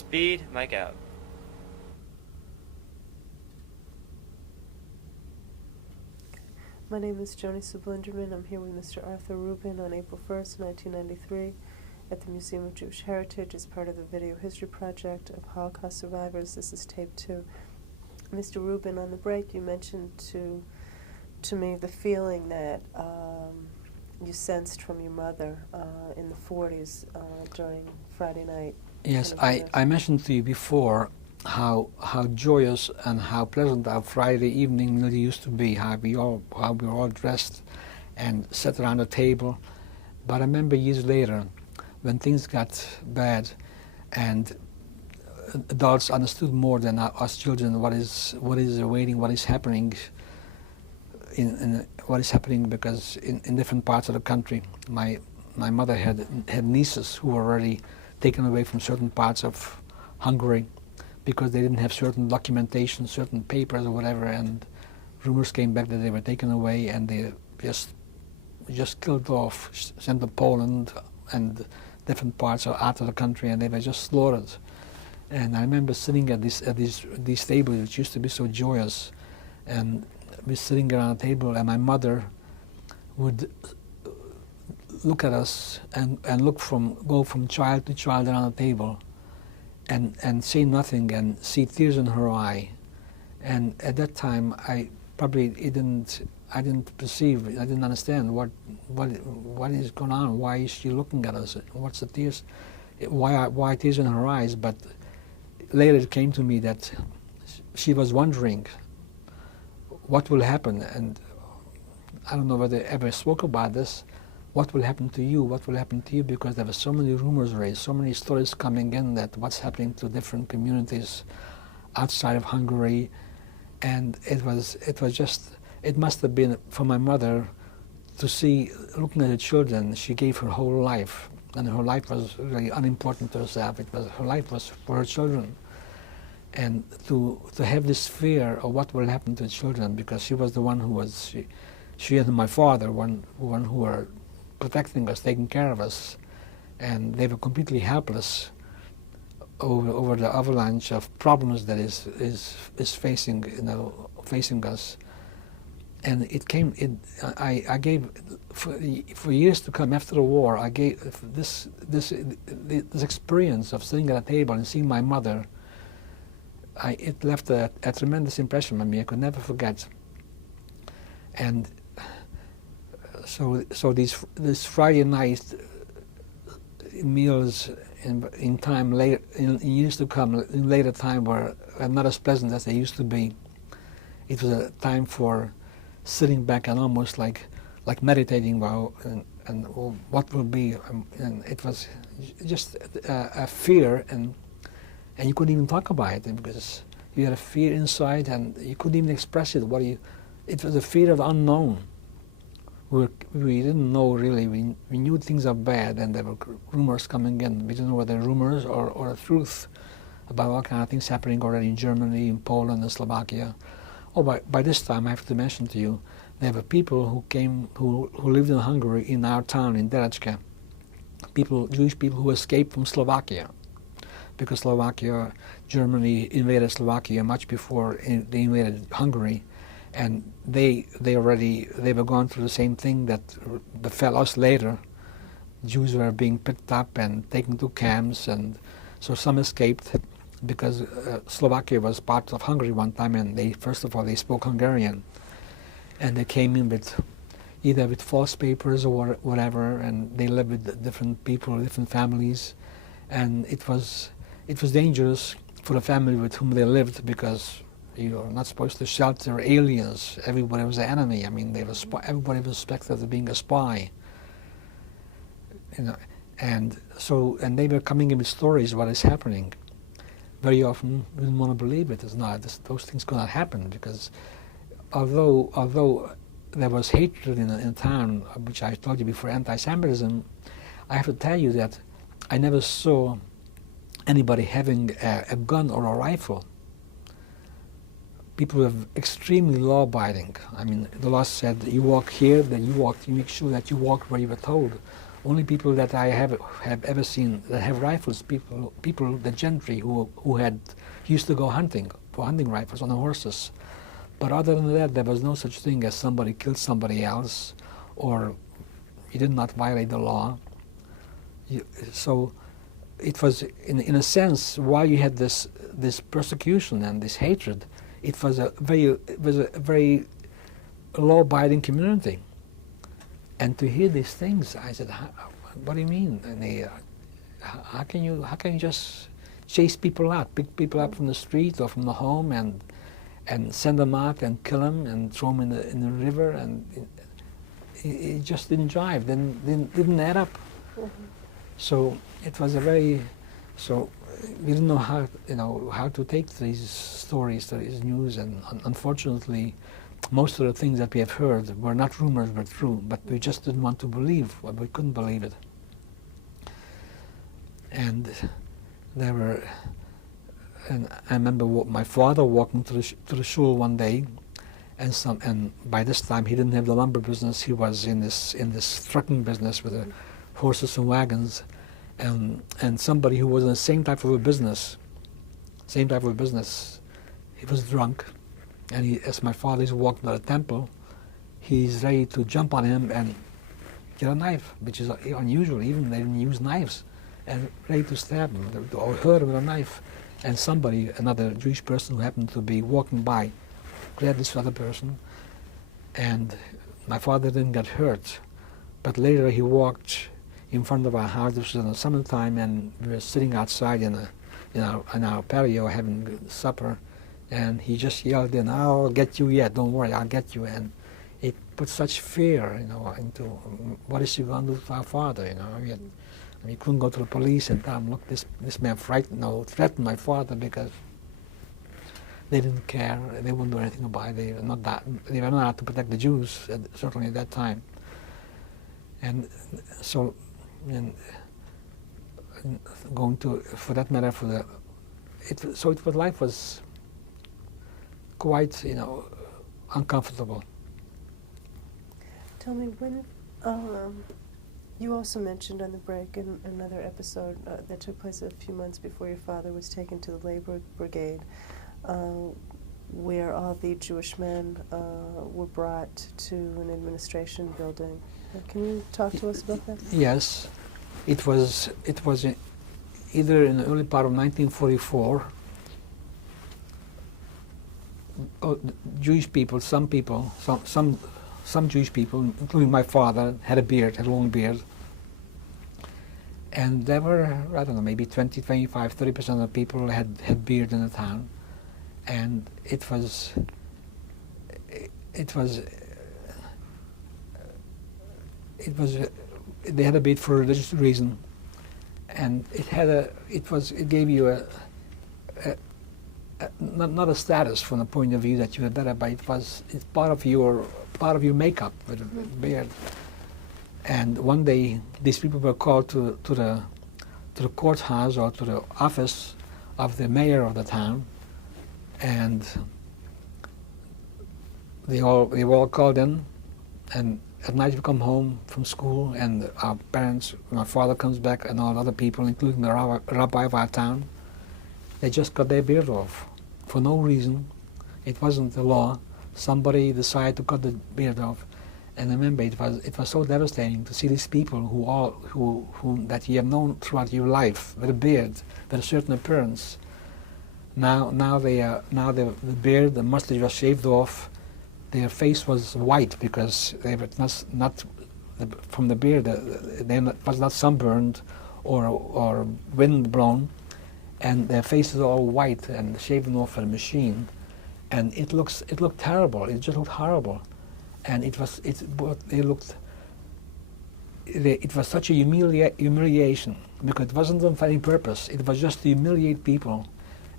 Speed, mic out. My name is Joni-Sue Blinderman. I'm here with Mr. Arthur Rubin on April 1st, 1993 at the Museum of Jewish Heritage as part of the Video History Project of Holocaust Survivors. This is tape 2. Mr. Rubin, on the break you mentioned to me the feeling that you sensed from your mother in the 40s during Friday night. Yes, I mentioned to you before how joyous and how pleasant our Friday evening really used to be, how we were all dressed and sat around a table. But I remember years later, when things got bad and adults understood more than us children what is awaiting, what is happening because in different parts of the country, my mother had nieces who were already taken away from certain parts of Hungary because they didn't have certain documentation, certain papers or whatever, and rumors came back that they were taken away and they just killed off, sent to Poland and different parts out of the country, and they were just slaughtered. And I remember sitting at these tables, which used to be so joyous, and we sitting around a table, and my mother would look at us and go from child to child around the table, and say nothing and see tears in her eye. And at that time, I didn't perceive, I didn't understand what is going on. Why is she looking at us? What's the tears? Why tears in her eyes? But later it came to me that she was wondering what will happen, and I don't know whether they ever spoke about this. What will happen to you? What will happen to you? Because there were so many rumors raised, so many stories coming in that what's happening to different communities outside of Hungary, and it must have been for my mother to see, looking at the children. She gave her whole life, and her life was really unimportant to herself. Her life was for her children, and to have this fear of what will happen to the children, because she was the one who was she and my father, one who were protecting us, taking care of us, and they were completely helpless over the avalanche of problems that is facing us. And I gave for years to come after the war. I gave this experience of sitting at a table and seeing my mother. It left a tremendous impression on me. I could never forget. And so these Friday night meals in time later, in years to come, in later time, were not as pleasant as they used to be. It was a time for sitting back and almost like meditating, and what will be, and it was just a fear, and you couldn't even talk about it because you had a fear inside and you couldn't even express it. It was a fear of the unknown. We didn't know really. We knew things are bad and there were rumors coming in. We didn't know whether rumors or the truth about all kind of things happening already in Germany, in Poland, and Slovakia. Oh, by this time, I have to mention to you, there were people who lived in Hungary, in our town, in Derecke. Jewish people who escaped from Slovakia, because Germany invaded Slovakia much before they invaded Hungary, and they were going through the same thing that befell us later. Jews were being picked up and taken to camps, and so some escaped, because Slovakia was part of Hungary one time, and first of all they spoke Hungarian, and they came in either with false papers or whatever, and they lived with different people, different families, and it was dangerous for the family with whom they lived, because you're not supposed to shelter aliens. Everybody was an enemy. I mean, everybody was suspected of being a spy. And they were coming in with stories of what is happening. Very often we didn't want to believe it. It's not. Those things could not happen, because although there was hatred in town, which I told you before, anti-Semitism, I have to tell you that I never saw anybody having a gun or a rifle. People were extremely law-abiding. I mean, the law said that you walk here, then you make sure that you walk where you were told. Only people that I have ever seen that have rifles, people, the gentry who used to go hunting for hunting rifles on the horses. But other than that, there was no such thing as somebody killed somebody else, or you did not violate the law. So it was, in a sense, while you had this persecution and this hatred, it was a very law-abiding community. And to hear these things, I said, "What do you mean? And how can you just chase people out, pick people up from the street or from the home, and send them out and kill them and throw them in the river?" And it just didn't jive. Didn't add up. Mm-hmm. So it was we didn't know how to take these stories, these news, and unfortunately, most of the things that we have heard were not rumors but true, but we just didn't want to believe, we couldn't believe it. And and I remember my father walking to the shul one day, and by this time he didn't have the lumber business. He was in this trucking business with the horses and wagons, and somebody who was in the same type of a business, he was drunk. And as my father is walking to the temple, he's ready to jump on him and get a knife, which is unusual. Even they didn't use knives, and ready to stab him or hurt him with a knife. And another Jewish person who happened to be walking by, grabbed this other person, and my father didn't get hurt. But later he walked in front of our house. This was in the summertime, and we were sitting outside in our patio having supper. And he just yelled in, "I'll get you yet, don't worry, I'll get you." And it put such fear, into what is he going to do to our father, We couldn't go to the police and tell him, "Look, this man threatened my father," because they didn't care, they wouldn't do anything about it. They were not out to protect the Jews, certainly at that time. And so, going to, for that matter, life was quite, uncomfortable. Tell me, when you also mentioned on the break in another episode that took place a few months before your father was taken to the labor brigade, where all the Jewish men were brought to an administration building. Can you talk to us about that? Yes, it was either in the early part of 1944. Jewish people, some Jewish people, including my father, had a long beard. And there were, I don't know, maybe 20, 25, 30% of the people had beard in the town. And they had a beard for a religious reason. And it gave you not a status from the point of view that you had better, but it's part of your makeup with a beard. And one day these people were called to the courthouse or to the office of the mayor of the town, and they were all called in. And at night we come home from school, and our parents, my father comes back, and all other people, including the rabbi of our town, they just cut their beard off for no reason. It wasn't the law. Somebody decided to cut the beard off. And remember, it was so devastating to see these people who that you have known throughout your life with a beard, with a certain appearance. Now the beard, the mustache was shaved off. Their face was white because they were not from the beard. They was not sunburned or wind blown, and their faces are all white and shaven off with a machine, and it looked terrible. It just looked horrible, and it was such a humiliation because it wasn't done for any purpose. It was just to humiliate people,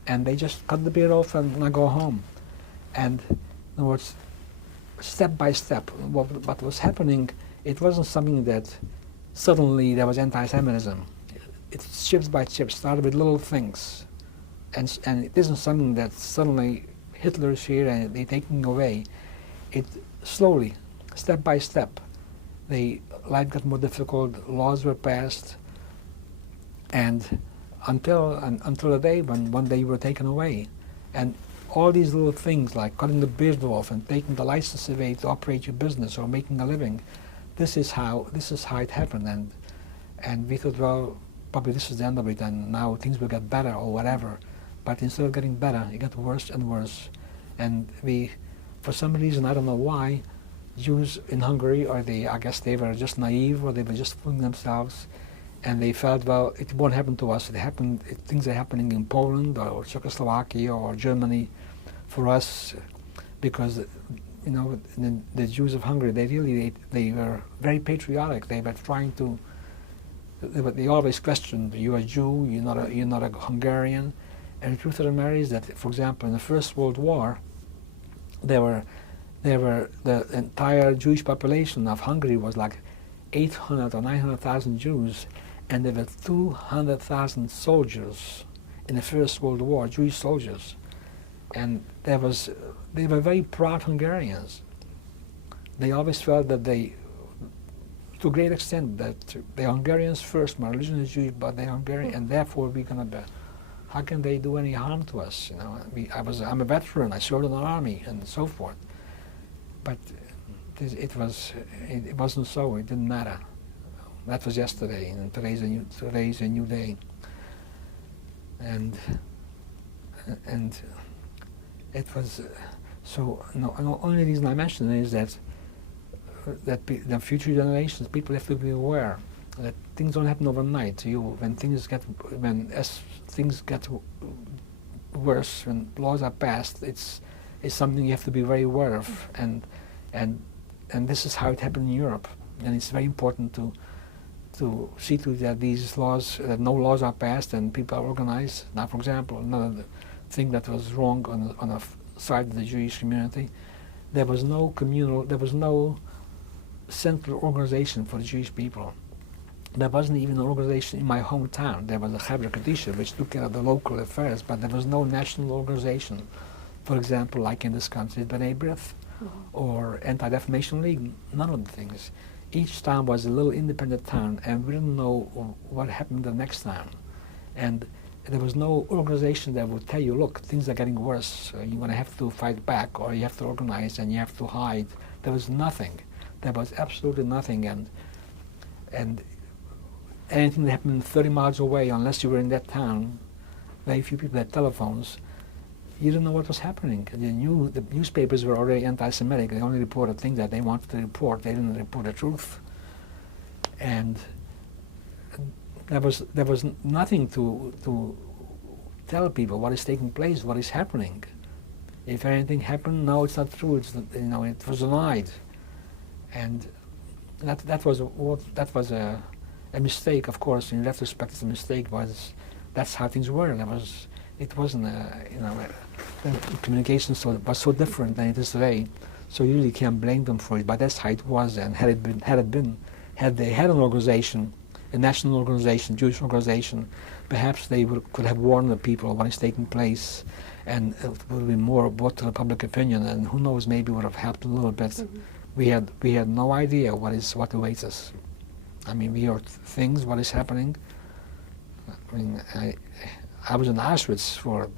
and they just cut the beard off and now go home. And in other words, step by step, what was happening, it wasn't something that suddenly there was anti-Semitism. It's chips by chips, started with little things. And it isn't something that suddenly Hitler's here and they're taking away. It slowly, step by step, life got more difficult, laws were passed, and until the day when one day you were taken away. And all these little things like cutting the beard off and taking the license away to operate your business or making a living, this is how it happened. And we thought, well, probably this is the end of it, and now things will get better or whatever. But instead of getting better, it got worse and worse. And we, for some reason, I don't know why, Jews in Hungary, I guess they were just naive, or they were just fooling themselves, and they felt, well, it won't happen to us. Things are happening in Poland or Czechoslovakia or Germany for us, because the Jews of Hungary, they were very patriotic. They were trying to. They always questioned, you're a Jew, you're not a Hungarian. And the truth of the matter is that, for example, in the First World War, the entire Jewish population of Hungary was like 800 or 900,000 Jews, and there were 200,000 soldiers in the First World War, Jewish soldiers. And they were very proud Hungarians. They always felt that to a great extent, that the Hungarians first, my religion is Jewish, but they're Hungarian, and therefore we're gonna be, how can they do any harm to us? I'm a veteran, I served in the army, and so forth. But it wasn't so, it didn't matter. That was yesterday, and today's a new day. And it was, so, no, only reason I mention it is that the future generations, people have to be aware that things don't happen overnight. When things get worse, when laws are passed, it's something you have to be very aware of, and this is how it happened in Europe. And it's very important to see to that that no laws are passed and people are organized. Now, for example, another thing that was wrong on the side of the Jewish community, there was no central organization for the Jewish people. There wasn't even an organization in my hometown. There was a Chevra Kadisha, which took care of the local affairs, but there was no national organization. For example, like in this country, B'nai B'rith or Anti-Defamation League, none of the things. Each town was a little independent town, and we didn't know what happened the next town. And there was no organization that would tell you, look, things are getting worse, you're going to have to fight back, or you have to organize and you have to hide. There was nothing. There was absolutely nothing, and anything that happened 30 miles away, unless you were in that town, very few people had telephones, you didn't know what was happening. The newspapers were already anti-Semitic. They only reported things that they wanted to report. They didn't report the truth. And there was nothing to tell people what is taking place, what is happening. If anything happened, no, it's not true. It was denied. And that was a mistake, of course. In retrospect, it's a mistake. That's how things were. It wasn't the communication was so different than it is today. So you really can't blame them for it. But that's how it was. And had they had an organization, a national organization, Jewish organization, perhaps they could have warned the people what is taking place, and it would have been more brought to the public opinion. And who knows, maybe would have helped a little bit. Mm-hmm. We had no idea what awaits us. I mean, we heard things, what is happening. I mean, I was in Auschwitz for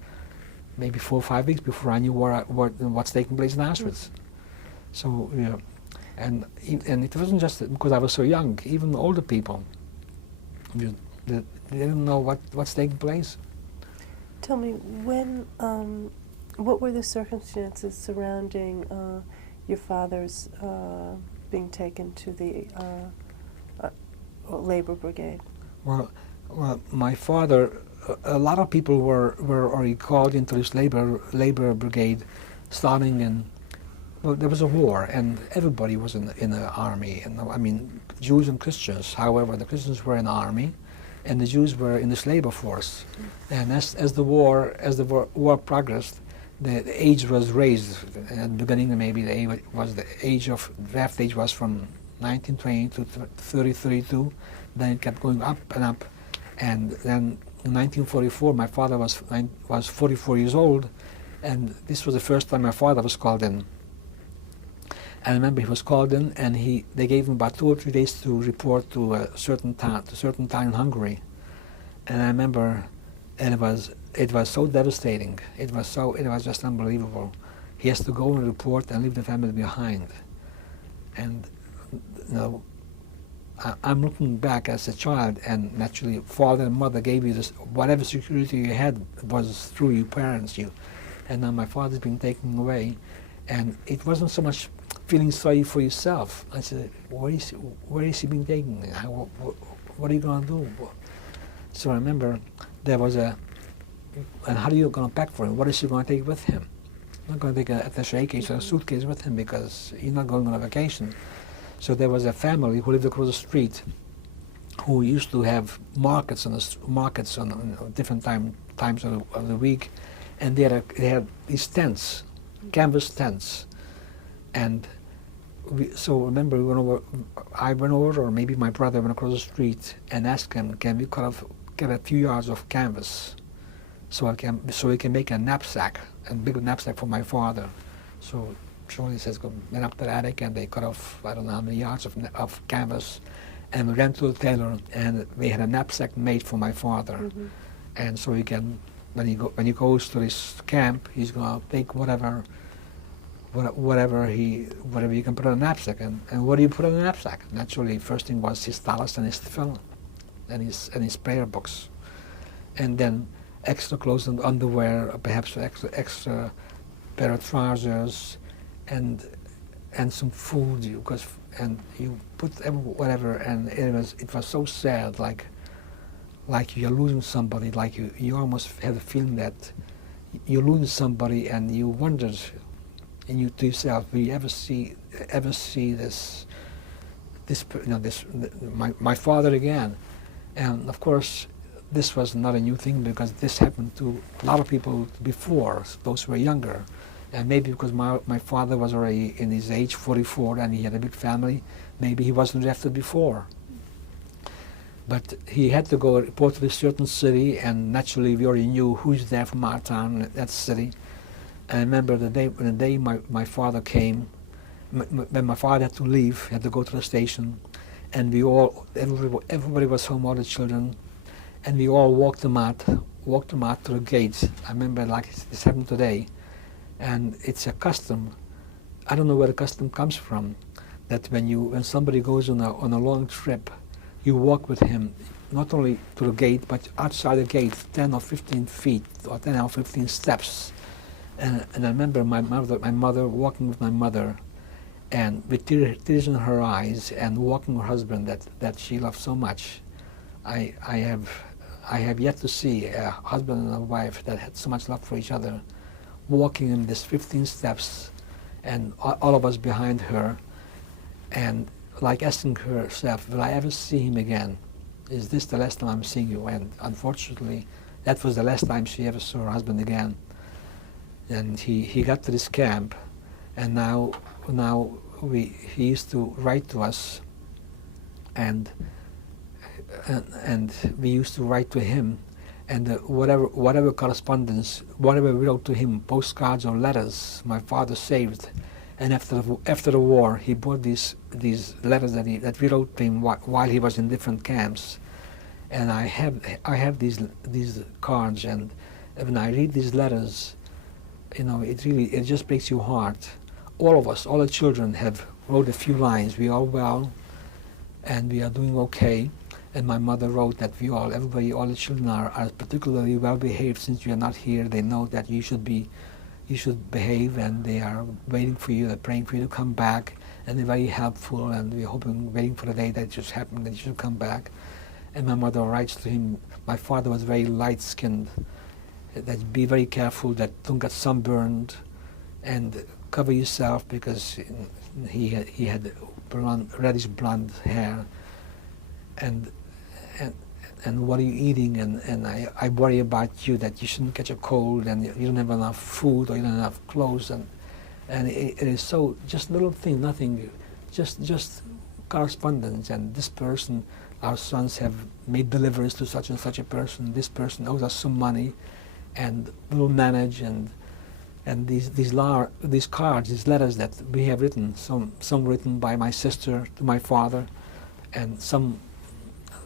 maybe 4 or 5 weeks before I knew what's taking place in Auschwitz. So, and it wasn't just because I was so young. Even older people, they didn't know what's taking place. Tell me, what were the circumstances surrounding your father's being taken to the labor brigade? Well, my father, a lot of people were already called into this labor brigade, starting in. Well, there was a war, and everybody was in the army. And I mean, Jews and Christians. However, the Christians were in the army, and the Jews were in this labor force. And as the war progressed, the age was raised. At the beginning, maybe the age of draft age was from 1920 to 32. Then it kept going up and up, and then in 1944, my father was 44 years old, and this was the first time my father was called in. And I remember he was called in, and they gave him about 2 or 3 days to report to a certain town, in Hungary. And I remember, and it was so devastating. It was just unbelievable. He has to go and report and leave the family behind. And you know, I'm looking back as a child, and naturally, father and mother gave you this, whatever security you had was through your parents. And now my father's been taken away, and it wasn't so much feeling sorry for yourself. I said, where is he being taken? What are you going to do? So I remember there was and how are you going to pack for him? What is he going to take with him? You're not going to take an attaché case or a suitcase with him because you're not going on a vacation. So there was a family who lived across the street who used to have markets on different times of the week, and they had these tents, canvas tents, and so remember I went over, or maybe my brother went across the street and asked him, can we kind of get a few yards of canvas so we can make a knapsack, a big knapsack for my father. So Joni says, went up to the attic, and they cut off, I don't know how many yards of canvas, and we ran to the tailor, and we had a knapsack made for my father. Mm-hmm. And so he can, when he goes to his camp, he's going to take whatever you can put in a knapsack. And what do you put in a knapsack? Naturally, first thing was his talis and his tefillin, and his prayer books, and then extra clothes and underwear, perhaps extra pair of trousers, and some food, and you put whatever, and it was so sad, like you're losing somebody, like you almost had a feeling that you're losing somebody, and you wondered to yourself, will you ever see this my father again? And of course, this was not a new thing, because this happened to a lot of people before, those who were younger. And maybe because my father was already in his age, 44, and he had a big family, maybe he wasn't drafted before. But he had to go report to a certain city, and naturally we already knew who's there from our town, that city. And I remember the day my father came, when my father had to leave, he had to go to the station, and everybody was home, all the children, and we all walked them out to the gate. I remember like this happened today. And it's a custom, I don't know where the custom comes from, that when somebody goes on a long trip, you walk with him, not only to the gate, but outside the gate, 10 or 15 feet, or 10 or 15 steps. And I remember my mother walking with my mother, and with tears in her eyes, and walking her husband that she loved so much. I have yet to see a husband and a wife that had so much love for each other, walking in this 15 steps, and all of us behind her, and like asking herself, will I ever see him again? Is this the last time I'm seeing you? And unfortunately, that was the last time she ever saw her husband again. And he got to this camp, and now he used to write to us, and we used to write to him. And whatever correspondence, whatever we wrote to him, postcards or letters, my father saved. And after the war, he brought these letters that we wrote to him while he was in different camps. And I have these cards, and when I read these letters, it just breaks your heart. All of us, all the children, have wrote a few lines. We are well, and we are doing okay. And my mother wrote that all the children are particularly well behaved since you are not here. They know that you should behave, and they are waiting for you, they're praying for you to come back, and they're very helpful, and we're waiting for the day that it just happened, that you should come back. And my mother writes to him, my father was very light-skinned, that be very careful, that don't get sunburned, and cover yourself, because he had reddish blonde hair, and what are you eating, and I worry about you, that you shouldn't catch a cold, and you don't have enough food, or you don't have enough clothes, and it is so, just little thing, nothing, just correspondence. And this person, our sons have made deliveries to such and such a person, this person owes us some money, and we'll manage, and And these cards, these letters that we have written, some written by my sister to my father, and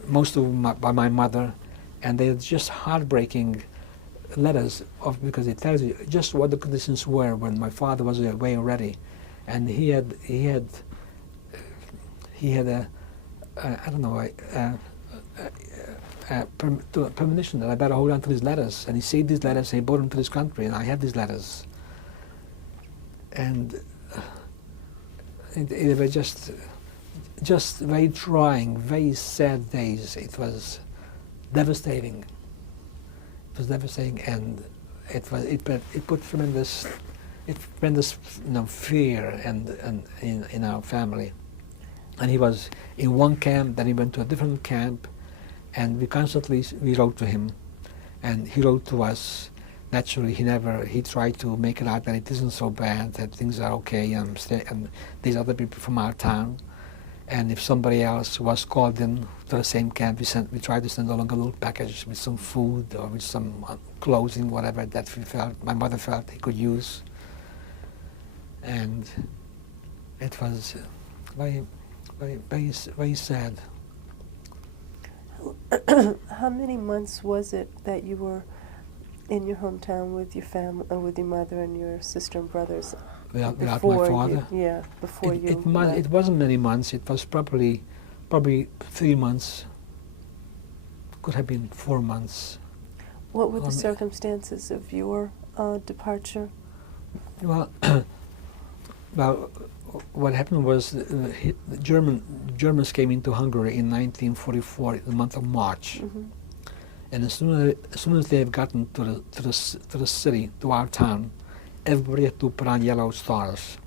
most of them by my mother, and they're just heartbreaking letters because it tells you just what the conditions were when my father was away already, and he had a I don't know a premonition that I better hold on to these letters, and he saved these letters and he brought them to this country, and I had these letters, and it was just very trying, very sad days. It was devastating. It was devastating, and it put tremendous fear and in our family. And he was in one camp, then he went to a different camp, and we wrote to him, and he wrote to us. Naturally, he tried to make it out that it isn't so bad, that things are okay, and these other people from our town. And if somebody else was called in to the same camp, we tried to send along a little package with some food or with some clothing, whatever that my mother felt he could use. And it was very, very, very, very sad. How many months was it that you were in your hometown with your family, with your mother and your sister and brothers? Without my father? Before you it wasn't many months. It was probably 3 months. Could have been 4 months. What were the circumstances of your departure? Well, what happened was the Germans came into Hungary in 1944, in the month of March. Mm-hmm. And as soon as they have gotten to the city, to our town, everybody had to put on yellow stars.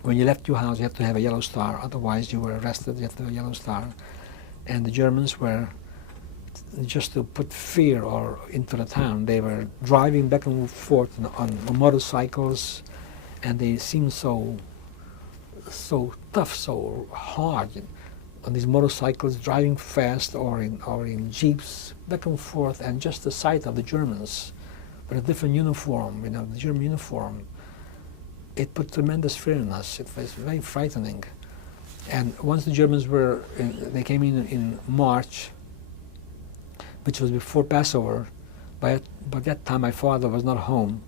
When you left your house, you had to have a yellow star. Otherwise, you were arrested. You had to have a yellow star. And the Germans were, just to put fear into the town, they were driving back and forth on motorcycles, and they seemed so tough, so hard. On these motorcycles, driving fast, or in jeeps, back and forth, and just the sight of the Germans with a different uniform, the German uniform, it put tremendous fear in us. It was very frightening. And once the Germans they came in March, which was before Passover. By that time, my father was not home,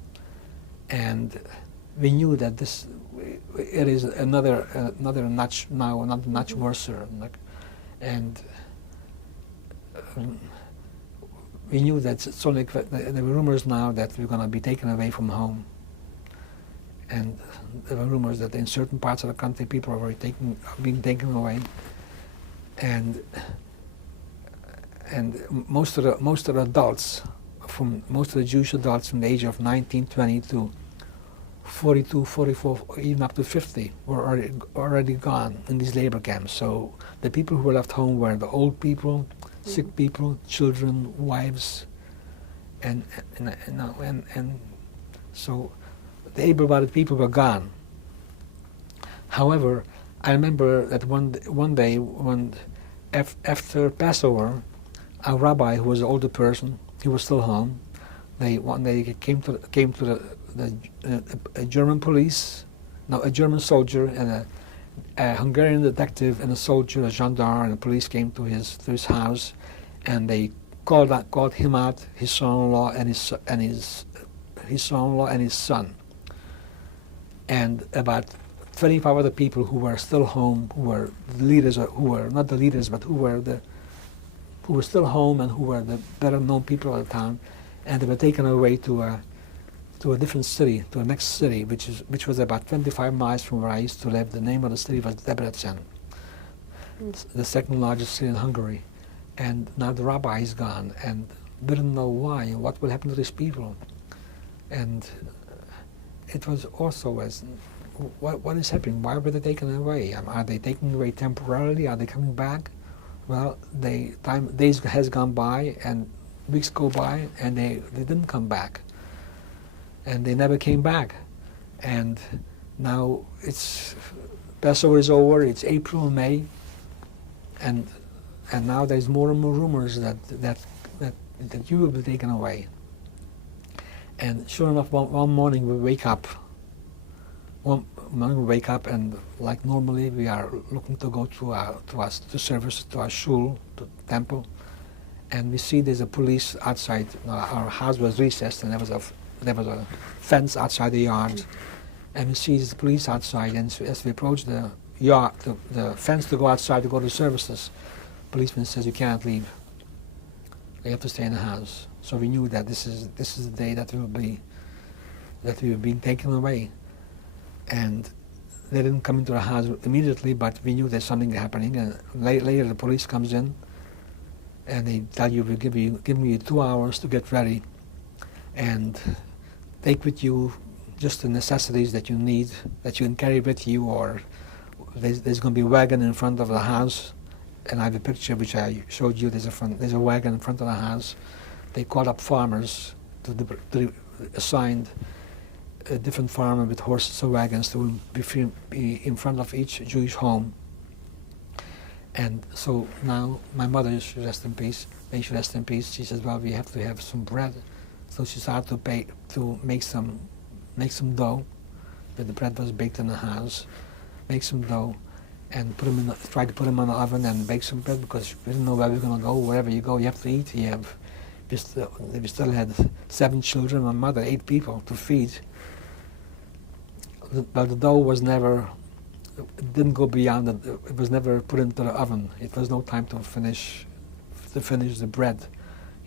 and we knew that it is another notch now, another notch worse, and we knew that there were rumors now that we're going to be taken away from home, and there were rumors that in certain parts of the country people were being taken away, and most of the adults, most of the Jewish adults from the age of 19, 20 to 42, 44, even up to 50 were already gone in these labor camps. So the people who were left home were the old people, sick people, children, wives, and so the able-bodied people were gone. However, I remember that one day when after Passover, our rabbi, who was an older person, he was still home. One day came to a German police, no, a German soldier and a Hungarian detective and a soldier, a gendarme, and the police came to his house, and they called him out, his son-in-law and his son-in-law and his son, and about 25 other people who were still home, who were the leaders, or who were not the leaders, but who were still home and who were the better-known people of the town, and they were taken away to a different city, to the next city, which was about 25 miles from where I used to live. The name of the city was Debrecen, the second largest city in Hungary. And now the rabbi is gone, and we didn't know why and what will happen to these people. And it was also as, what is happening? Why were they taken away? Are they taken away temporarily? Are they coming back? Well, days has gone by and weeks go by, and they didn't come back. And they never came back. And now Passover is over, it's April, May, and now there's more and more rumors that you will be taken away. And sure enough, one morning we wake up. One morning we wake up, and like normally we are looking to go to service, to our shul, to temple, and we see there's a police outside. Our house was recessed, and there was a fence outside the yard, and we see the police outside. And so as we approach the yard, the fence to go outside to go to services, policeman says you cannot leave. You have to stay in the house. So we knew that this is the day that we were being taken away. And they didn't come into the house immediately, but we knew there's something happening. And later the police comes in, and they tell you, we'll give you 2 hours to get ready, and take with you just the necessities that you need, that you can carry with you, or there's going to be a wagon in front of the house. And I have a picture which I showed you. There's a wagon in front of the house. They called up farmers to assigned a different farmer with horses or wagons to be in front of each Jewish home. And so now my mother should rest in peace. May she rest in peace. She says, well, we have to have some bread. So she started to make some dough. But the bread was baked in the house. Make some dough, and try to put them in the oven and bake some bread, because we didn't know where we were going to go. Wherever you go, you have to eat. We still had 7 children, my mother, 8 people to feed. But the dough was never, it didn't go beyond it. It was never put into the oven. It was no time to finish the bread.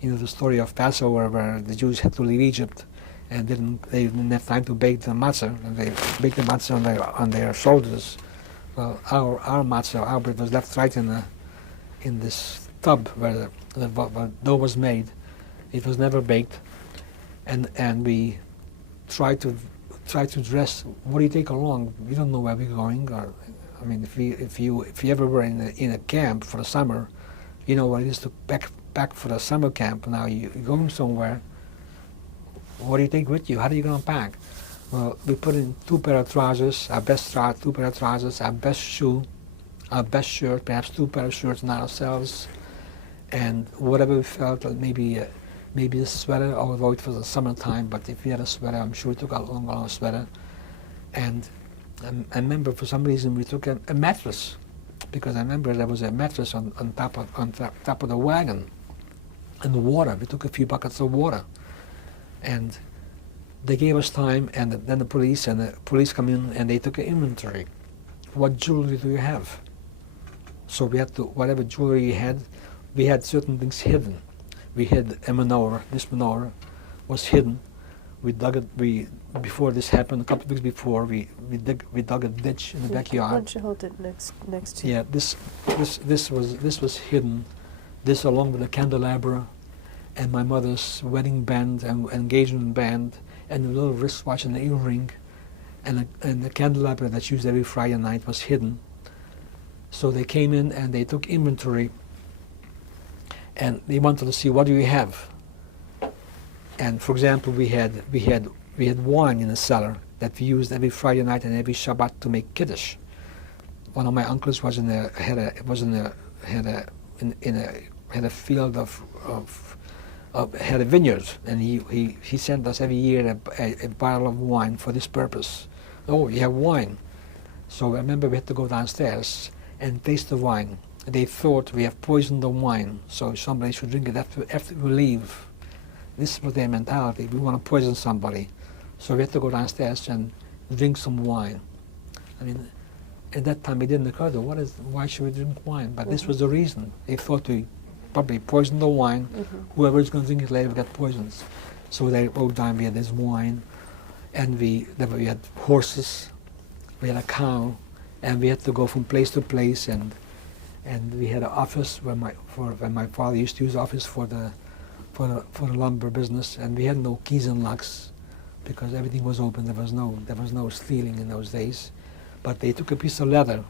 You know the story of Passover, where the Jews had to leave Egypt, and they didn't have time to bake the matzah, and they baked the matzah on their shoulders. Well, our matzah, our bread, was left right in this tub where the dough was made. It was never baked, and we tried to dress. What do you take along? We don't know where we're going. Or, I mean, if you ever were in a camp for the summer, you know what it is to pack for the summer camp. Now you're going somewhere. What do you take with you? How are you going to pack? Well, we put in 2 pair of trousers, our best 2 pair of trousers, our best shoe, our best shirt, perhaps 2 pair of shirts on ourselves, and whatever we felt, maybe a sweater, although it was the summertime, but if we had a sweater, I'm sure we took a long sweater. And I remember for some reason we took a mattress, because I remember there was a mattress on top of the wagon, and the water. We took a few buckets of water, and they gave us time, and then the police come in and they took an inventory. What jewelry do you have? So we had to, whatever jewelry you had, we had certain things hidden. We had a menorah. This menorah was hidden. We dug it. Before this happened, a couple of weeks before, we dug a ditch in the backyard. Why don't you hold it next to you? Yeah, this was hidden. This, along with the candelabra, and my mother's wedding band and engagement band, and the little wristwatch and the earring, and the candelabra that's used every Friday night, was hidden. So they came in and they took inventory, and they wanted to see, what do you have? And for example, we had wine in the cellar that we used every Friday night and every Shabbat to make kiddush. One of my uncles had a field had a vineyard, and he sent us every year a bottle of wine for this purpose. Oh, you have wine. So I remember we had to go downstairs and taste the wine. They thought we have poisoned the wine, so somebody should drink it after we leave. This was their mentality. We want to poison somebody. So we had to go downstairs and drink some wine. I mean, at that time it didn't occur to why should we drink wine? But this was the reason. They thought we probably poisoned the wine. Whoever is going to drink it later will get poisoned. So they wrote down we had this wine, and we had horses, we had a cow, and we had to go from place to place, and we had an office where my father used to use office for the lumber business, and we had no keys and locks because everything was open. There was no stealing in those days. But they took a piece of leather,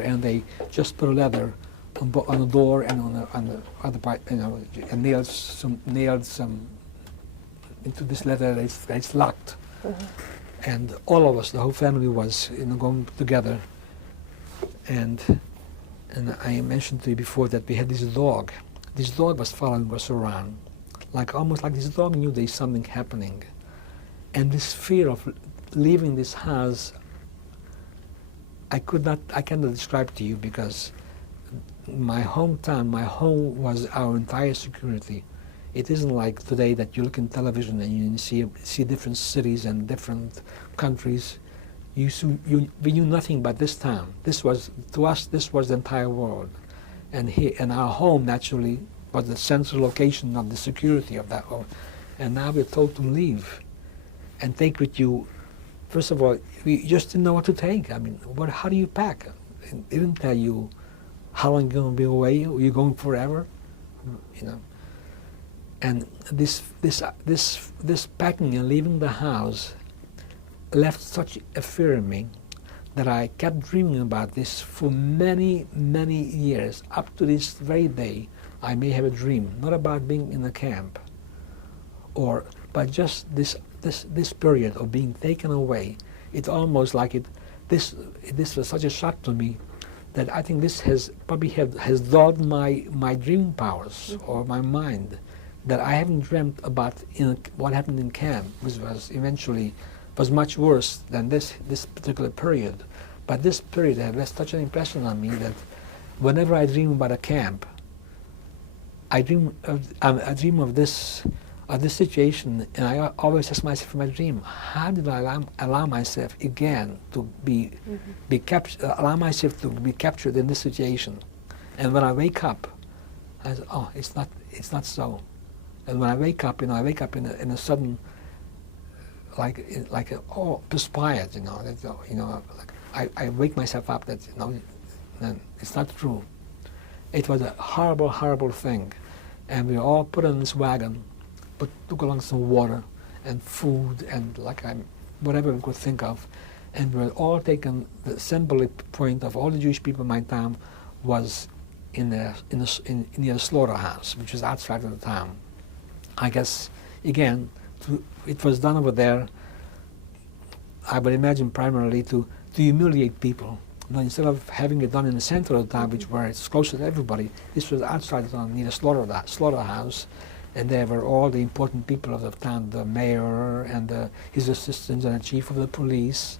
and they just put a leather on the door and on the other part, and nailed some into this leather. It's locked, and all of us, the whole family, was going together. And I mentioned to you before that we had this dog. This dog was following us around like almost like this dog knew there's something happening. And this fear of leaving this house, I cannot describe to you, because my hometown, my home was our entire security. It isn't like today that you look in television and you see different cities and different countries. We knew nothing but this town. This was, to us, this was the entire world. And our home, naturally, was the central location of the security of that home. And now we're told to leave and take with you, first of all, we just didn't know what to take. I mean, how do you pack? They didn't tell you how long you're going to be away. Are you going forever? You know. And this packing and leaving the house left such a fear in me that I kept dreaming about this for many, many years. Up to this very day, I may have a dream, not about being in a camp, but just this period of being taken away. It's almost like this was such a shock to me that I think this has dulled my dream powers or my mind, that I haven't dreamt about what happened in camp, which was much worse than this particular period. But this period had left such an impression on me that whenever I dream about a camp, I dream of this situation, and I always ask myself in my dream, how did I allow myself again to allow myself to be captured in this situation? And when I wake up, I say, oh, it's not so. And when I wake up, I wake up in a sudden, perspired, like I wake myself up that, then it's not true. It was a horrible, horrible thing. And we were all put in this wagon, but took along some water and food and whatever we could think of. And we were all taken, the assembly point of all the Jewish people in my town was near the slaughterhouse, which was outside of the town. I guess, again, it was done over there, I would imagine primarily to humiliate people. Instead of having it done in the center of the town, where it's closer to everybody, this was outside the town, near the slaughterhouse, and there were all the important people of the town, the mayor and his assistants and the chief of the police,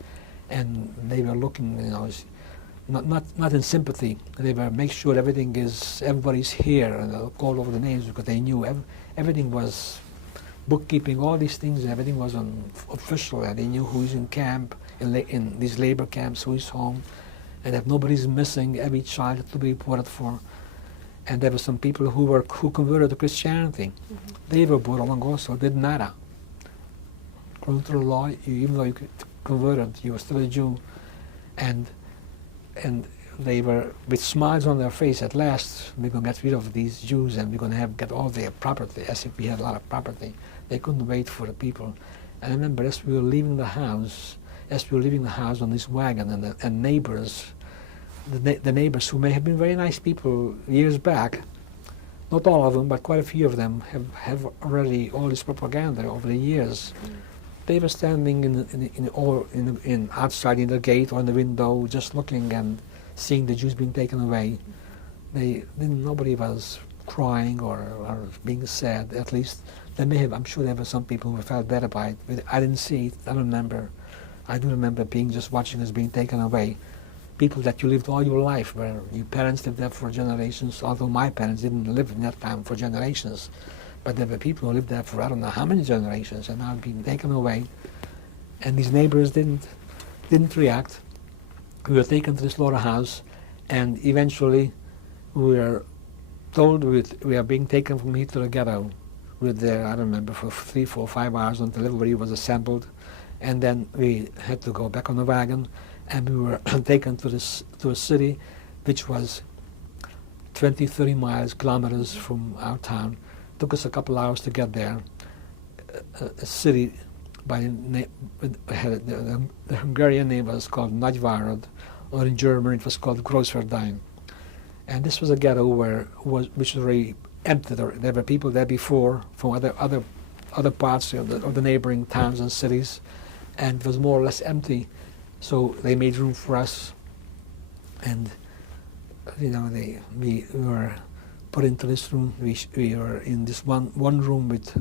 and they were looking, not in sympathy. They were make sure everybody's here, and they'll call over the names because they knew everything was bookkeeping, all these things, everything was official, and they knew who's in camp, in these labor camps, who's home, and if nobody's missing, every child had to be reported for. And there were some people who converted to Christianity. They were brought along also. It didn't matter. According to the law, even though you converted, you were still a Jew, and they were with smiles on their face. At last, we're going to get rid of these Jews, and we're going to get all their property, as if we had a lot of property. They couldn't wait for the people. And I remember as we were leaving the house on this wagon, and neighbors, the neighbors who may have been very nice people years back, not all of them, but quite a few of them have already all this propaganda over the years. They were standing in outside in the gate or in the window, just looking and seeing the Jews being taken away. Nobody was crying or being sad. At least I'm sure there were some people who felt bad about it. I didn't see it. I do remember just watching us being taken away. People that you lived all your life, where your parents lived there for generations, although my parents didn't live in that town for generations. But there were people who lived there for I don't know how many generations, and now being taken away. And these neighbors didn't react. We were taken to the slaughterhouse, and eventually we were told we are being taken from here to the ghetto. We were there, I don't remember, for 3, 4, 5 hours until everybody was assembled. And then we had to go back on the wagon, and we were taken to a city which was 20, 30 kilometers from our town. It took us a couple hours to get there. A city by the Hungarian name was called Nagyvárad, or in German it was called Großverdijn. And this was a ghetto which was very empty. There were people there before from other parts of the neighboring towns and cities, and it was more or less empty. So they made room for us, and we were put into this room. We were in this one room with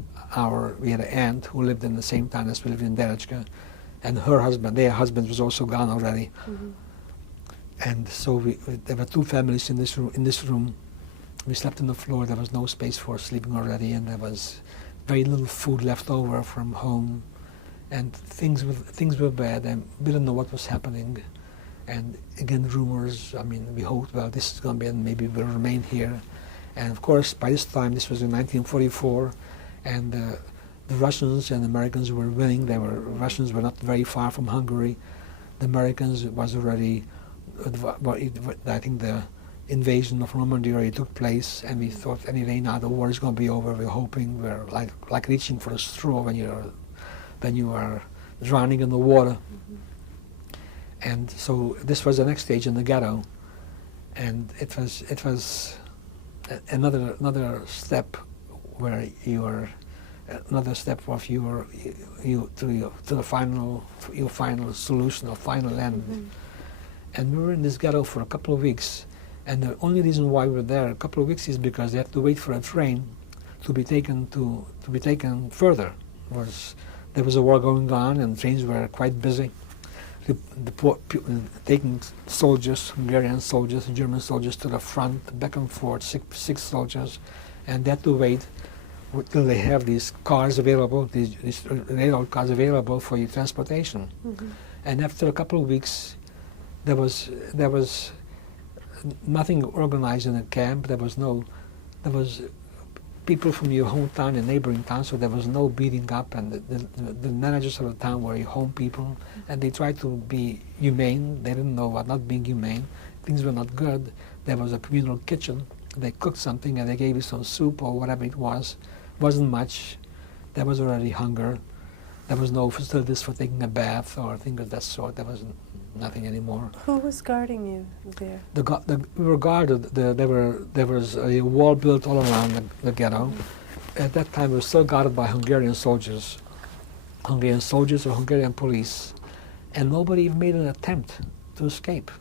we had an aunt who lived in the same town as we lived in Derechka, and their husband was also gone already. Mm-hmm. And so there were two families in this room. We slept on the floor. There was no space for sleeping already, and there was very little food left over from home, and things were bad, and we didn't know what was happening. And again, rumors. I mean, we hoped, well, this is going to be, and maybe we'll remain here. And of course, by this time, this was in 1944, and the Russians and Americans were winning. Russians were not very far from Hungary. The Americans was already, I think the invasion of Normandy already took place, and we thought, anyway, now the war is going to be over. We're hoping, we're like reaching for a straw when you are drowning in the water. Mm-hmm. And so this was the next stage in the ghetto, and it was another step where another step of your to the final solution or final end. Mm-hmm. And we were in this ghetto for a couple of weeks, and the only reason why we were there a couple of weeks is because they had to wait for a train to be taken further. There was a war going on, and trains were quite busy. Taking soldiers, Hungarian soldiers, German soldiers to the front, back and forth, six soldiers, and they had to wait till they have these cars available, these railroad cars available for your transportation. Mm-hmm. And after a couple of weeks, there was nothing organized in the camp. There was people from your hometown and neighboring towns, so there was no beating up, and the managers of the town were your home people, and they tried to be humane. They didn't know what not being humane. Things were not good. There was a communal kitchen. They cooked something and they gave you some soup or whatever it was. Wasn't much. There was already hunger. There was no facilities for taking a bath or things of that sort. There was nothing anymore. Who was guarding you there? We were guarded. There was a wall built all around the ghetto. At that time, we were still guarded by Hungarian soldiers or Hungarian police, and nobody even made an attempt to escape.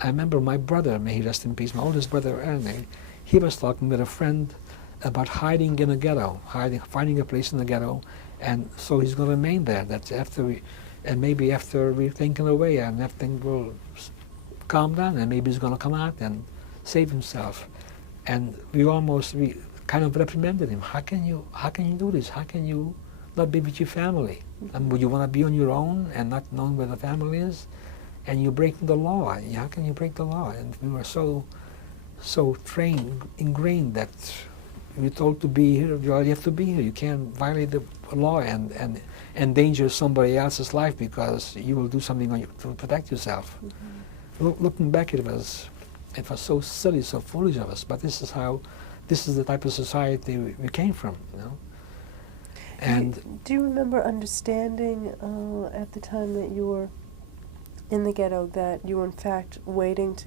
I remember my brother, may he rest in peace, my oldest brother Ernie, he was talking with a friend about hiding in a ghetto, finding a place in the ghetto, and so he's going to remain there. That's maybe after we're taken away and everything will calm down, and maybe he's going to come out and save himself. And we kind of reprimanded him. How can you do this? How can you not be with your family? And would you want to be on your own and not knowing where the family is? And you're breaking the law. How can you break the law? And we were so ingrained that you're told to be here, you have to be here. You can't violate the law and endanger somebody else's life because you will do something to protect yourself. Mm-hmm. Looking back, it was so silly, so foolish of us. But this is the type of society we came from, you know. And do you remember understanding at the time that you were in the ghetto that you were in fact waiting to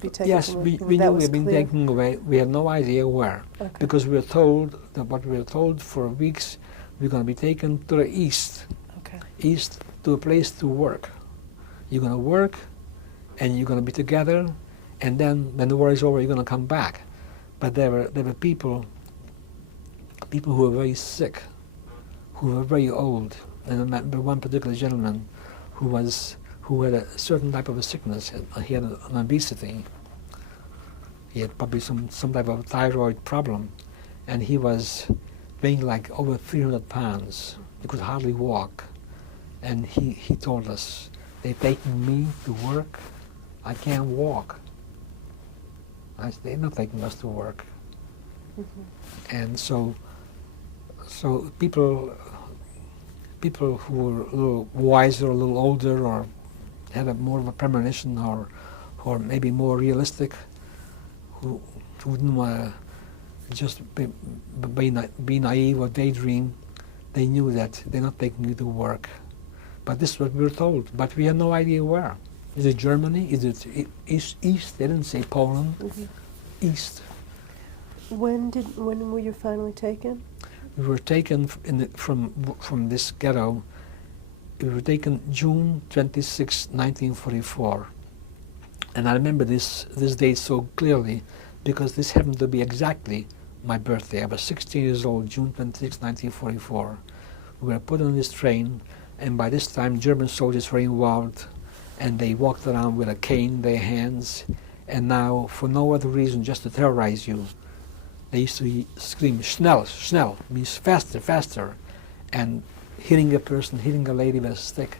be taken? Yes, we knew we had been taken away. We had no idea where, okay. Because we were told for weeks we're going to be taken to the east, okay. East to a place to work. You're going to work, and you're going to be together, and then when the war is over, you're going to come back. But there were people who were very sick, who were very old, and I remember one particular gentleman who had a certain type of a sickness. He had an obesity. He had probably some type of thyroid problem, and he was weighing like over 300 pounds. He could hardly walk, and he told us, "They're taking me to work. I can't walk." I said, "They're not taking us to work." Mm-hmm. And so people who were a little wiser, a little older, or had more of a premonition, or maybe more realistic, who didn't want to just be naive or daydream, they knew that they're not taking you to work. But this is what we were told. But we had no idea where. Is it Germany? Is it East? They didn't say Poland. Mm-hmm. East. When were you finally taken? We were taken from this ghetto. We were taken June 26, 1944. And I remember this date so clearly because this happened to be exactly my birthday. I was 16 years old, June 26, 1944. We were put on this train, and by this time German soldiers were involved, and they walked around with a cane in their hands, and now, for no other reason, just to terrorize you, they used to scream, "Schnell, schnell," means faster, faster, and hitting a person, hitting a lady with a stick.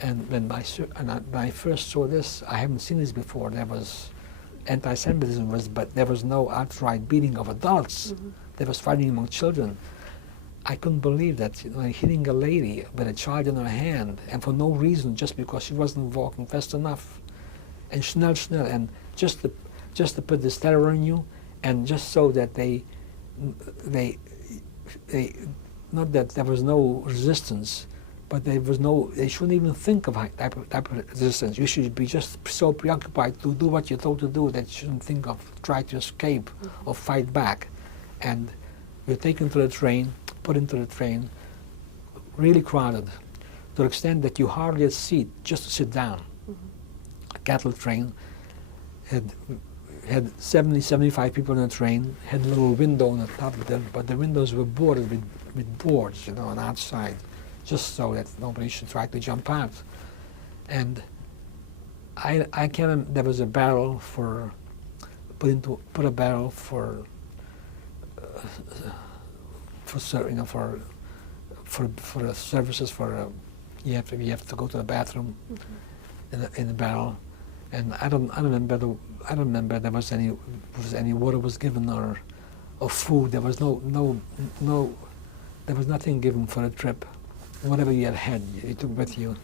And when I first saw this, I haven't seen this before. There was anti-Semitism, but there was no outright beating of adults. Mm-hmm. There was fighting among children. I couldn't believe that, hitting a lady with a child in her hand, and for no reason, just because she wasn't walking fast enough. And schnell, schnell, and just to put this terror on you, and just so that they not that there was no resistance, but they shouldn't even think of type of resistance. You should be just so preoccupied to do what you're told to do that you shouldn't think of try to escape or fight back. And you're taken to the train, put into the train, really crowded, to the extent that you hardly had a seat just to sit down. A cattle train had 70, 75 people in the train, had a little window on the top of them, but the windows were boarded with boards, on the outside, just so that nobody should try to jump out. And I can't. There was a barrel for put a barrel for the services for you have to go to the bathroom in the barrel, and I don't remember there was any water was given or food. There was no there was nothing given for the trip. Whatever you had, you took with you,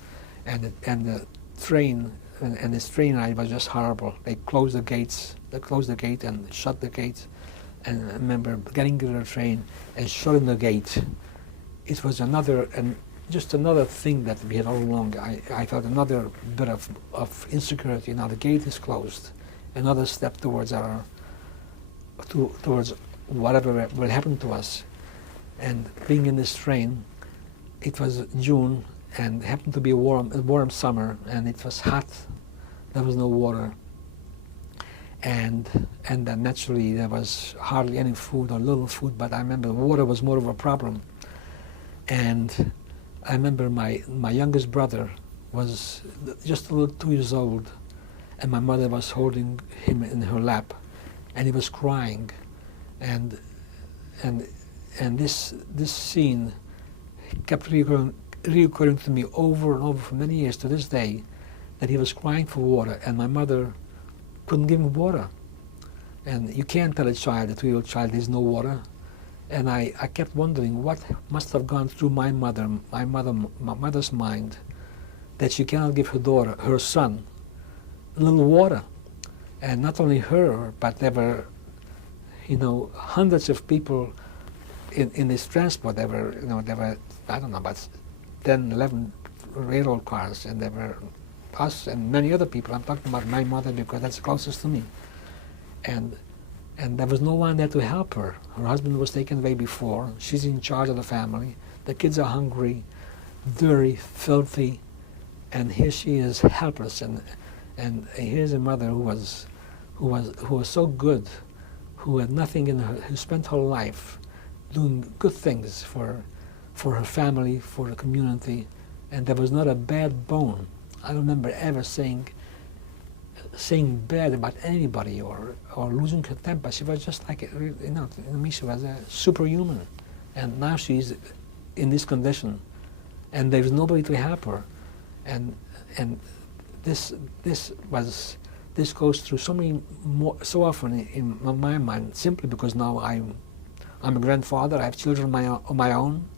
and the train and this train ride was just horrible. They closed the gates. They closed the gate and shut the gate. And I remember getting to the train and shutting the gate. It was just another thing that we had all along. I felt another bit of insecurity. Now the gate is closed. Another step towards towards whatever will happen to us. And being in this train, it was June and happened to be a warm summer, and it was hot. There was no water. And then naturally there was hardly any food or little food, but I remember water was more of a problem. And I remember my youngest brother was just a little 2 years old, and my mother was holding him in her lap, and he was crying, and this scene kept reoccurring to me over and over for many years to this day, that he was crying for water, and my mother couldn't give him water. And you can't tell a 2-year-old child there's no water. And I kept wondering what must have gone through my mother's mind, that she cannot give her son, a little water. And not only her, but there were, hundreds of people in this transport. There were, I don't know, about 10, 11 railroad cars, and there were us and many other people. I'm talking about my mother because that's closest to me. And there was no one there to help her. Her husband was taken away before. She's in charge of the family. The kids are hungry, dirty, filthy, and here she is helpless. And here's a mother who was so good, who had nothing in her, who spent her life doing good things for her family, for the community, and there was not a bad bone. I don't remember ever saying bad about anybody or losing her temper. She was just like, to me she was a superhuman. And now she's in this condition, and there's nobody to help her. And this goes through so often in my mind, simply because now I'm a grandfather. I have children of my own,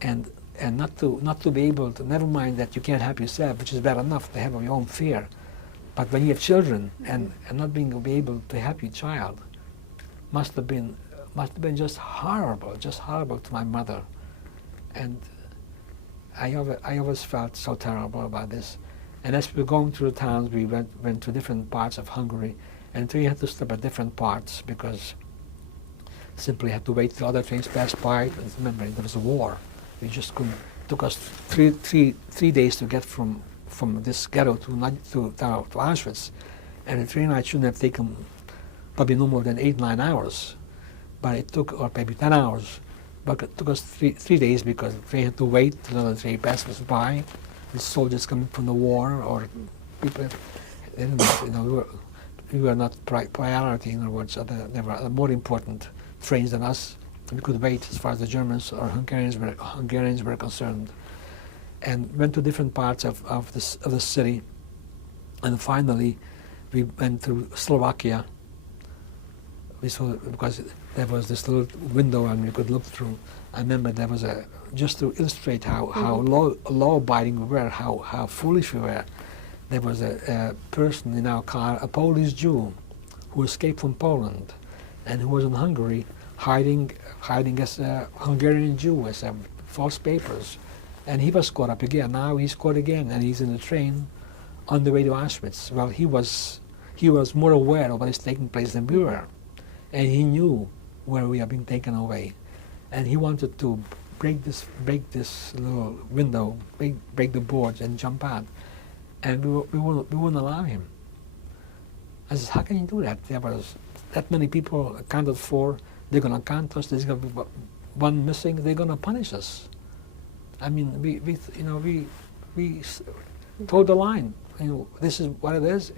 and not to be able to, never mind that you can't help yourself, which is bad enough to have your own fear, but when you have children and not being able to help your child, must have been just horrible to my mother. And I always felt so terrible about this. And as we were going through the towns, we went to different parts of Hungary, and we had to stop at different parts because simply had to wait till other trains passed by. And remember, there was a war. We just couldn't. It took us three days to get from this ghetto to Auschwitz, and the train ride shouldn't have taken probably no more than 8-9 hours. But it took, or maybe 10 hours, but it took us three days because the train had to wait till another train passed us by, with soldiers coming from the war, or people, we were not priority, in other words. There were more important trains than us. We could wait as far as the Germans or Hungarians were concerned. And went to different parts of the city. And finally, we went to Slovakia. We saw, because there was this little window and we could look through. I remember there was just to illustrate how law-abiding we were, how foolish we were. There was a person in our car, a Polish Jew, who escaped from Poland, and who was in Hungary, hiding as a Hungarian Jew, as false papers. And he was caught up again. Now he's caught again, and he's in the train on the way to Auschwitz. Well, he was more aware of what is taking place than we were, and he knew where we are being taken away, and he wanted to break this little window, break the boards, and jump out, and we wouldn't allow him. I said, how can you do that? There was that many people accounted for. They're going to count us. There's going to be one missing. They're going to punish us. I mean, we told the line. This is what it is,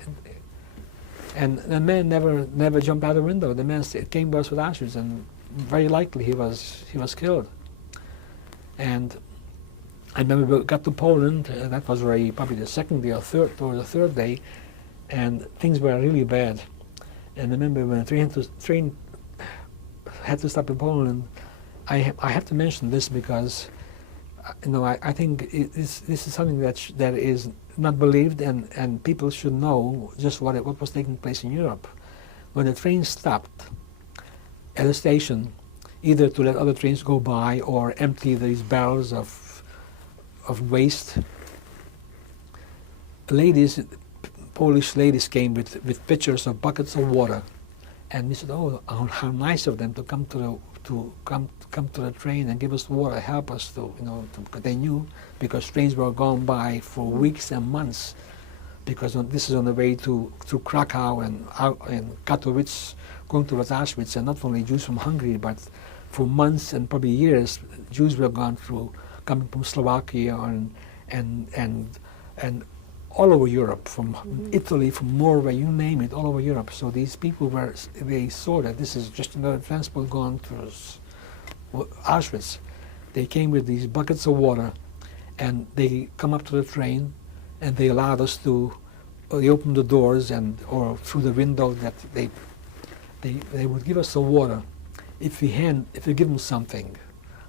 and the man never jumped out the window. The man came to us with Auschwitz, and very likely he was killed. And I remember we got to Poland. That was probably the second day or the third day, and things were really bad. And I remember when the train had to stop in Poland. I have to mention this because I think this is something that is not believed, and people should know just what was taking place in Europe. When the train stopped at a station, either to let other trains go by or empty these barrels of waste, Polish ladies came with pitchers of buckets of water, and we said, "Oh, how nice of them to come to the train and give us water, help us because they knew, because trains were gone by for weeks and months, because this is on the way to Krakow and Katowice, going towards Auschwitz, and not only Jews from Hungary, but for months and probably years, Jews were gone through, coming from Slovakia and all over Europe, from Italy, from Norway, you name it, all over Europe. So these people they saw that this is just another transport going to Auschwitz. They came with these buckets of water, and they come up to the train, and they allowed us they opened the doors or through the window that they would give us the water if we give them something,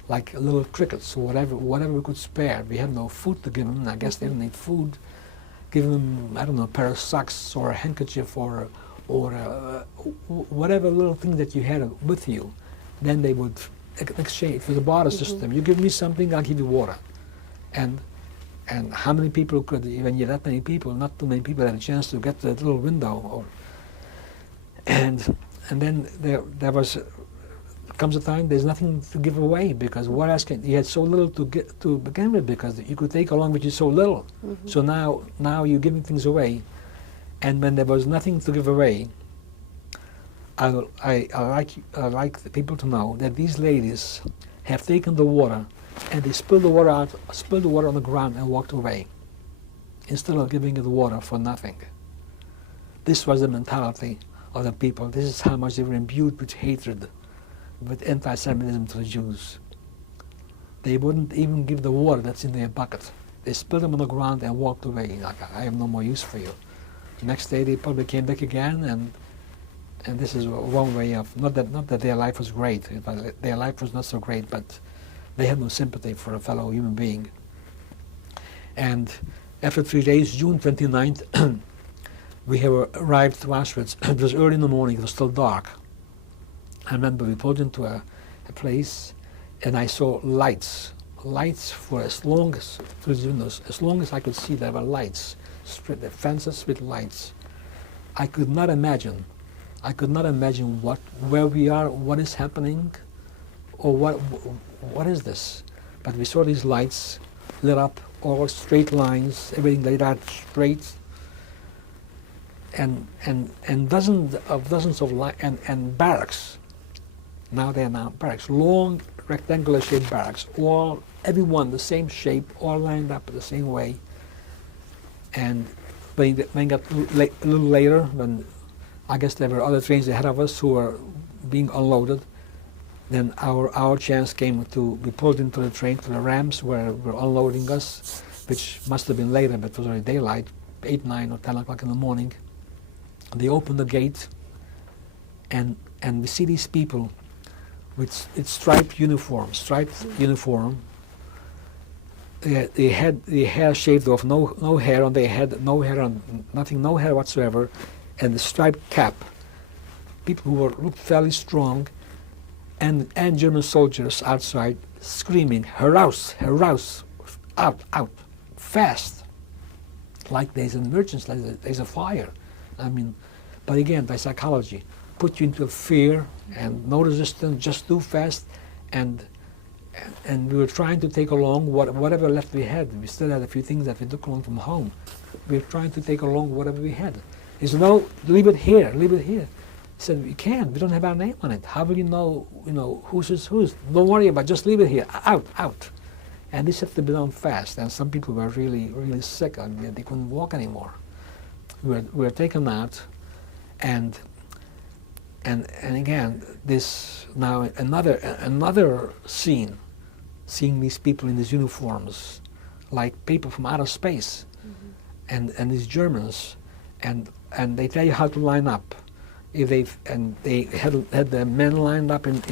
like little crickets or whatever we could spare. We had no food to give them. I guess they didn't need food. Give them, I don't know, a pair of socks or a handkerchief or whatever little thing that you had with you. Then they would exchange for the barter system. You give me something, I'll give you water. And how many people could, when you're that many people, not too many people had a chance to get to that little window. And then there comes a time there's nothing to give away, because what else you had so little to begin with, because you could take along with you so little. So now you're giving things away, and when there was nothing to give away, I like the people to know that these ladies have taken the water and they spilled the water on the ground and walked away, instead of giving it water for nothing. This was the mentality of the people. This is how much they were imbued with hatred, with anti-Semitism to the Jews. They wouldn't even give the water that's in their bucket. They spilled them on the ground and walked away, like, I have no more use for you. The next day they probably came back again, and this is one way of, not that their life was great, their life was not so great, but they had no sympathy for a fellow human being. And after 3 days, June 29th, we have arrived to Auschwitz. It was early in the morning, it was still dark. I remember we pulled into a place, and I saw lights for as long as, through the windows, as long as I could see, there were lights, the fences with lights. I could not imagine where we are, what is happening, or what is this? But we saw these lights lit up, all straight lines, everything laid out straight. and dozens of and barracks. Now they are now barracks, long rectangular shaped barracks, all everyone the same shape, all lined up the same way. And when it got a little later, when I guess there were other trains ahead of us who were being unloaded, then our chance came to be pulled into the train, to the rams where were unloading us, which must have been later, but it was already daylight, 8, 9 or 10 o'clock in the morning. They opened the gate, and we see these people with striped uniform. They had the hair shaved off, no hair on their head, no hair on nothing, no hair whatsoever, and the striped cap. People who looked fairly strong, and German soldiers outside screaming, "Heraus, heraus, out, out, fast!" Like there's an emergency, like there's a fire. I mean, but again, by psychology, put you into fear and no resistance, just too fast, and we were trying to take along whatever left we had. We still had a few things that we took along from home. We were trying to take along whatever we had. He said, "No, leave it here, leave it here." He said, "We can't. We don't have our name on it. How will you know whose is whose? Don't worry about it. Just leave it here. Out, out." And this had to be done fast. And some people were really, really sick. I mean, they couldn't walk anymore. We were taken out, and again, this now another scene, seeing these people in these uniforms, like people from outer space, and these Germans, and they tell you how to line up. If they had the men lined up in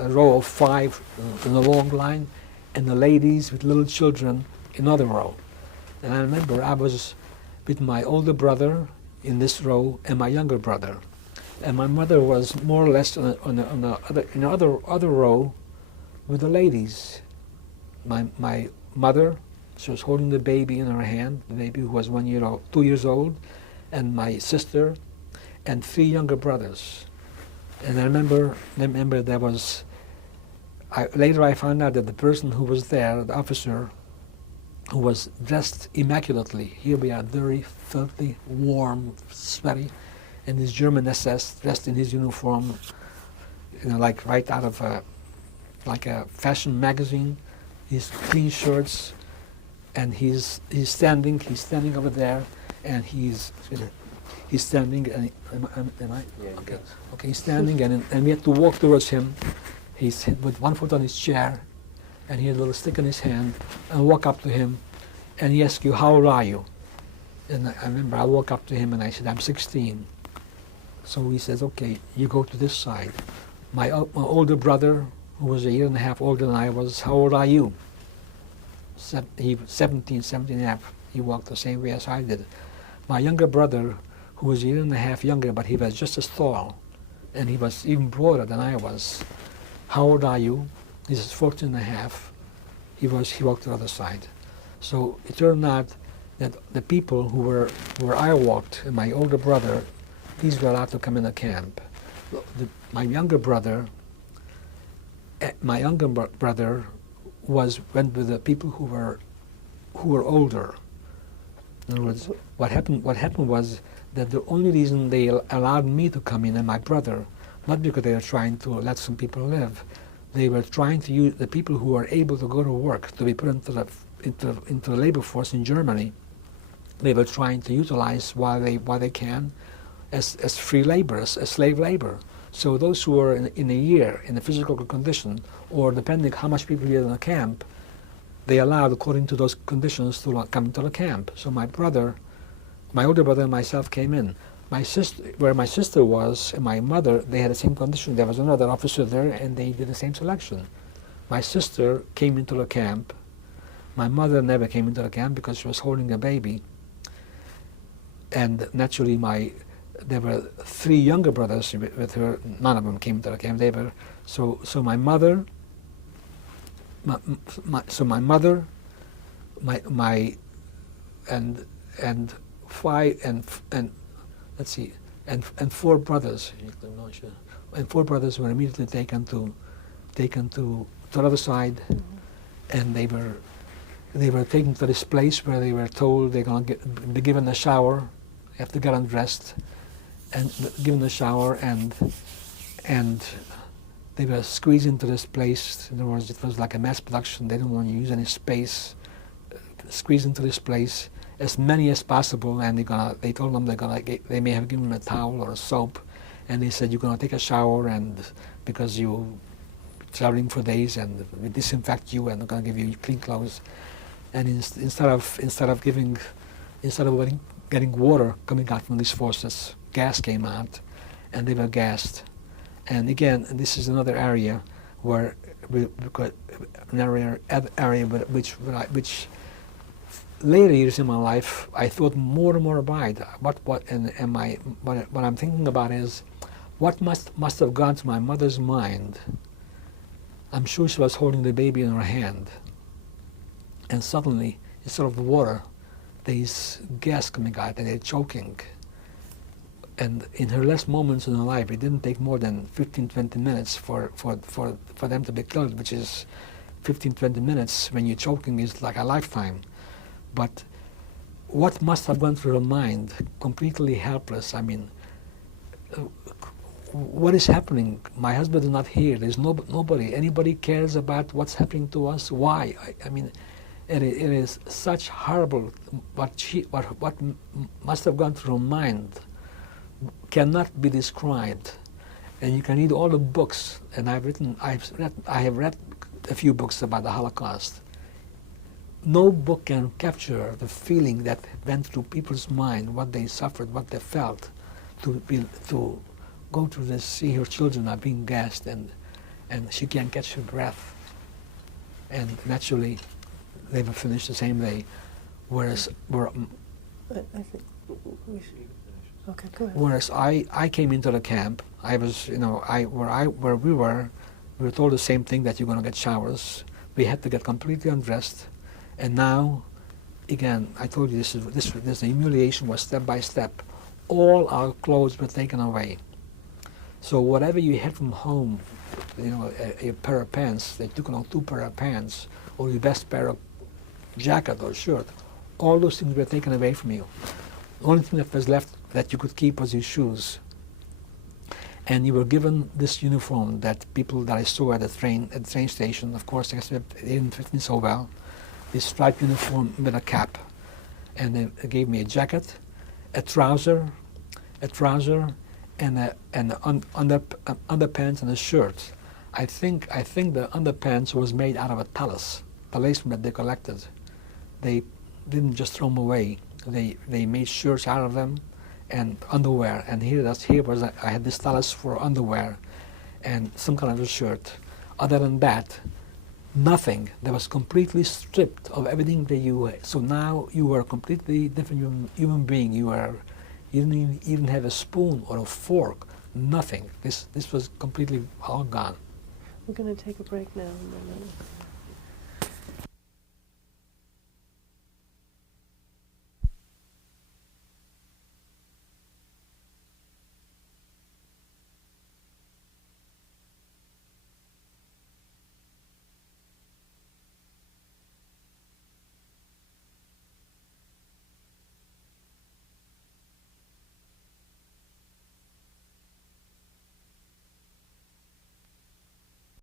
a row of 5 in a long line, and the ladies with little children in another row. And I remember I was with my older brother in this row and my younger brother, and my mother was more or less in the other row with the ladies. My mother, she was holding the baby in her hand, the baby who was 2 years old, and my sister, and 3 younger brothers. And I remember there was, later I found out that the person who was there, the officer, who was dressed immaculately, here we are, dirty, filthy, warm, sweaty, and his German SS, dressed in his uniform, like right out of like a fashion magazine, his clean shirts, and he's standing over there, and he's standing, and am I? Yeah, okay. Okay, he's standing, and we had to walk towards him. He's with one foot on his chair, and he had a little stick in his hand, and walk up to him, and he asks you, "How old are you?" And I remember I walk up to him and I said, "I'm 16. So he says, "Okay, you go to this side." My older brother, who was 1.5 years older than I was, "How old are you?" He was 17 and a half. He walked the same way as I did. My younger brother, who was 1.5 years younger, but he was just as tall, and he was even broader than I was. "How old are you?" He says, 14 and a half. He walked to the other side. So it turned out that the people where I walked, and my older brother, these were allowed to come in the camp. My younger brother went with the people who were older. In other words, what happened was that the only reason they allowed me to come in and my brother, not because they were trying to let some people live, they were trying to use the people who were able to go to work to be put into the labor force in Germany. They were trying to utilize while they can as free laborers, as slave labor. So those who were in a year in a physical condition, or depending how much people you had in the camp, they allowed, according to those conditions, to come into the camp. So my older brother and myself came in. Where my sister was and my mother, they had the same condition. There was another officer there, and they did the same selection. My sister came into the camp. My mother never came into the camp because she was holding a baby. And naturally, there were 3 younger brothers with her. None of them came to the camp. So my mother, and 4 brothers, and 4 brothers were immediately taken to the other side, and they were taken to this place where they were told they're going to be given a shower have to get undressed and given a shower, and they were squeezed into this place. In other words, it was like a mass production. They didn't want to use any space. Squeezed into this place, as many as possible, and they told them they may have given them a towel or a soap, and they said, you're gonna take a shower, and because you're traveling for days, and we disinfect you, and we're gonna give you clean clothes. And instead of getting water coming out from these faucets, gas came out, and they were gassed. And again, this is another area where which later years in my life I thought more and more about. What I'm thinking about is what must have gone to my mother's mind. I'm sure she was holding the baby in her hand, and suddenly, instead of water, there's gas coming out, and they're choking. And in her last moments in her life, it didn't take more than 15-20 minutes for them to be killed, which is 15-20 minutes when you're choking is like a lifetime. But what must have gone through her mind? Completely helpless. I mean, what is happening? My husband is not here. There's nobody. Anybody cares about what's happening to us? Why? I mean, it is such horrible. What must have gone through her mind cannot be described. And you can read all the books. And I have read a few books about the Holocaust. No book can capture the feeling that went through people's mind, what they suffered, what they felt, to go through this, see her children are being gassed, and she can't catch her breath. And naturally, they were finished the same day. Whereas, I think we should. Okay, go ahead. Whereas I came into the camp, I was, where we were told the same thing, that you're going to get showers. We had to get completely undressed. And now, again, I told you this humiliation was step by step. All our clothes were taken away. So whatever you had from home, a pair of pants, they took on 2 pair of pants, or your best pair of jacket or shirt, all those things were taken away from you. The only thing that was left that you could keep was your shoes. And you were given this uniform that people that I saw at the train station, of course, except it didn't fit me so well. This striped uniform with a cap, and they gave me a jacket, a trouser, and underpants and a shirt. I think the underpants was made out of a talisman that they collected. They didn't just throw them away. They made shirts out of them, and underwear. And I had this talus for underwear, and some kind of a shirt. Other than that, nothing. That was completely stripped of everything that you had. So now you were a completely different human being. You didn't even have a spoon or a fork. Nothing. This was completely all gone. We're going to take a break now.